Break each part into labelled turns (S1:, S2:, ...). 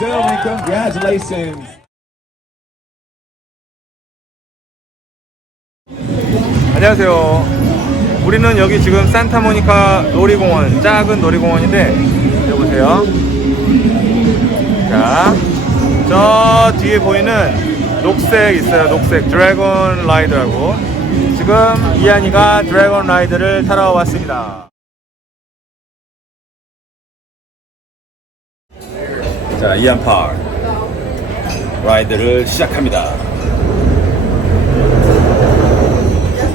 S1: gentlemen, congratulations.
S2: 안녕하세요. 우리는 여기 지금 산타모니카 놀이공원, 작은 놀이공원인데, 여기 보세요. 자, 저 뒤에 보이는 녹색 있어요. 녹색 드래곤 라이드라고. 지금 이한이가 드래곤 라이드를 타러 왔습니다. 자, 이한 파 라이드를 시작합니다.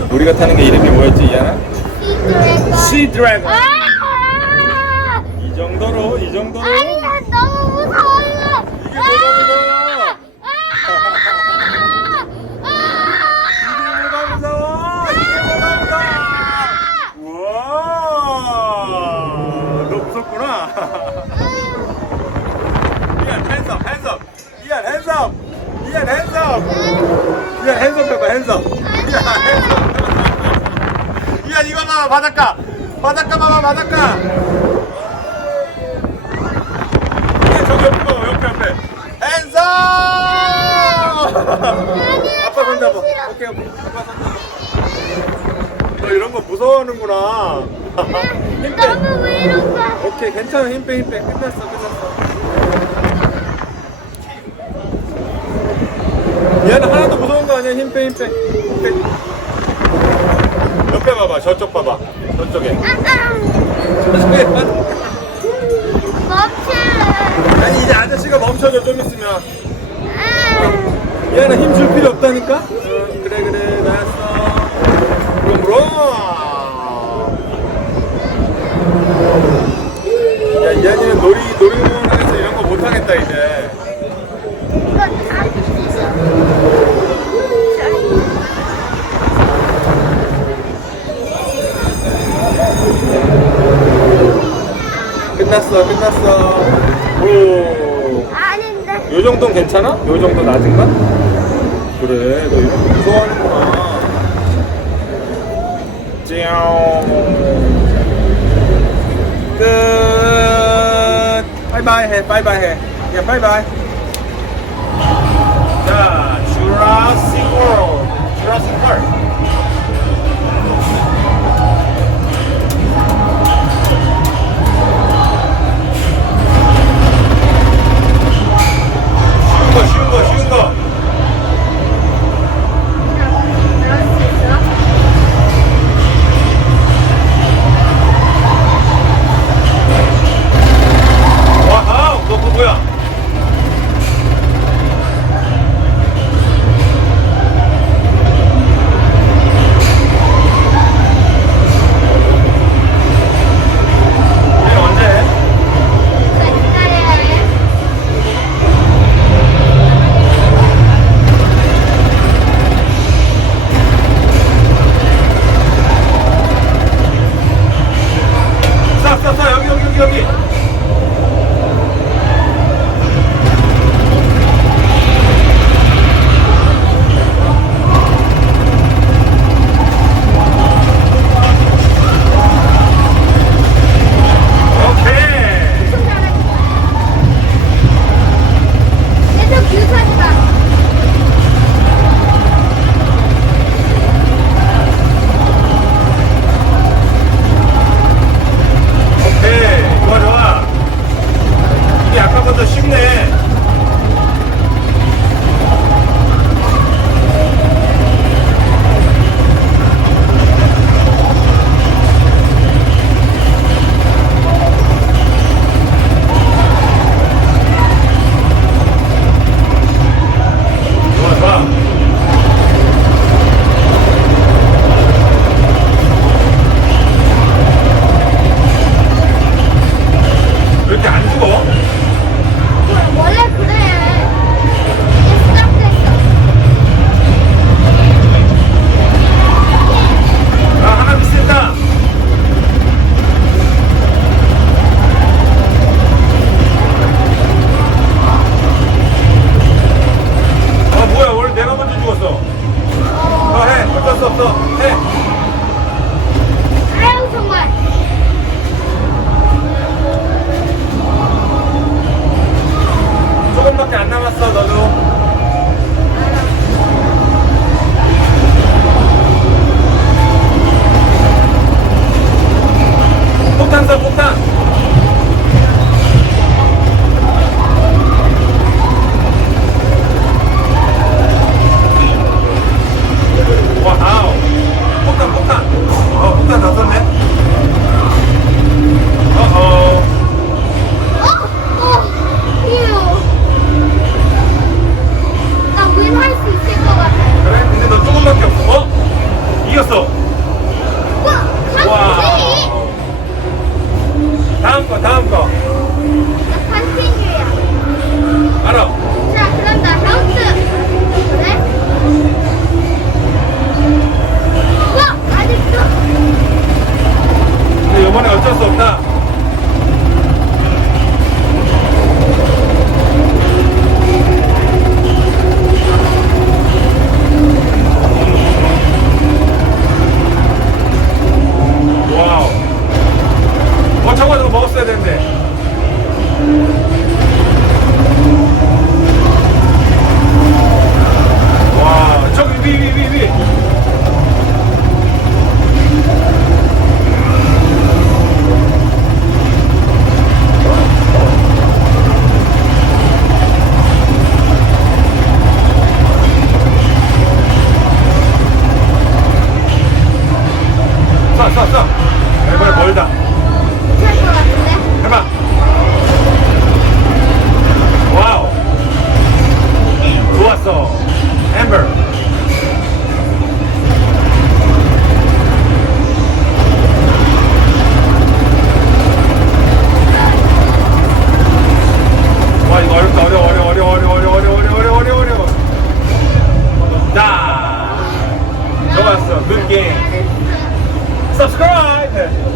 S2: 우리가 타는 게 이름이 뭐였지, 이한아? 시 드래곤.
S3: 아!
S2: 이 정도로, 이 정도로.
S3: 아니 난 너무 무서워요.
S2: 이게 뭐가 무서워?
S3: 아!
S2: 이게 뭐가 무서워? 이게 뭐가 무서워? 우와, 너 무섭구나. 이안 핸섬, 핸섬. 이안 핸섬. 이안 핸섬. 이안 핸섬 해봐, 핸섬. 이안 핸섬. 이안 이거 봐봐, 바닷가. 바닷가 봐봐, 바닷가. 이안 저기 옆에 봐, 옆에, 옆에. 핸섬! 아빠 손 잡아. 오케이, 오케이. 아빠 손 잡아. 너 이런 거 무서워하는구나. 힘 빼.
S3: 너무 외롭다.
S2: 오케이, 괜찮아. 힘 빼, 힘 빼. 끝났어, 끝났어. 얘는 하나도 무서운 거 아니야? 힘 빼, 힘 빼. 힘 빼. 옆에 봐봐. 저쪽 봐봐. 저쪽에.
S3: 아,
S2: 저쪽에.
S3: 아. 멈출래.
S2: 아니, 이제 아저씨가 멈춰줘. 좀 있으면.
S3: 아.
S2: 얘는 힘줄 필요 없다니까? 어, 그래, 그래. 알았어. 그럼, 그럼. 야, 이한이는 놀이, 놀이공원 안에서 이런 거 못하겠다, 이제.
S3: 이거 다 있어.
S2: 끝났어, 끝났어. 오.
S3: 아닌데.
S2: 요 정도는 괜찮아? 요 정도 낮은가? 그래, 너 이런 거 무서워하는구나. 찌용. 끝. 바이바이 해, 바이바이 해. 야, 바이바이. 자, 주라식 월드. 주라식 월드. 남았어 너도. 폭탄 써 폭탄. 와우. 폭탄 폭탄. 어 폭탄 다 썼네. 어어.
S3: 어? 어? 휴. 나 윈할 수 있을 것 같아.
S2: 그래? 근데 너 조금밖에 없어. 어? 이겼어.
S3: 와,
S2: 와.
S3: 간지.
S2: 다음 거 다음 거.
S3: 나 간지유야.
S2: 알아.
S3: 자, 그럼 나 하우스. 그래? 와, 아직도.
S2: 근데 이번에 어쩔 수 없다. 와우. 어, 먹었어야 되는데. 와, 저기 위, 위, 위, 위. 쏴, 쏴, 쏴. 이번에 멀다.
S3: 같은데?
S2: 해봐. 와우. 좋았어. 엠버. 와 이거 어렵다 어려워 어려워 어려워 어려워 어려워 어려워 어려워 어려워 어려워 자 좋았어 good game subscribe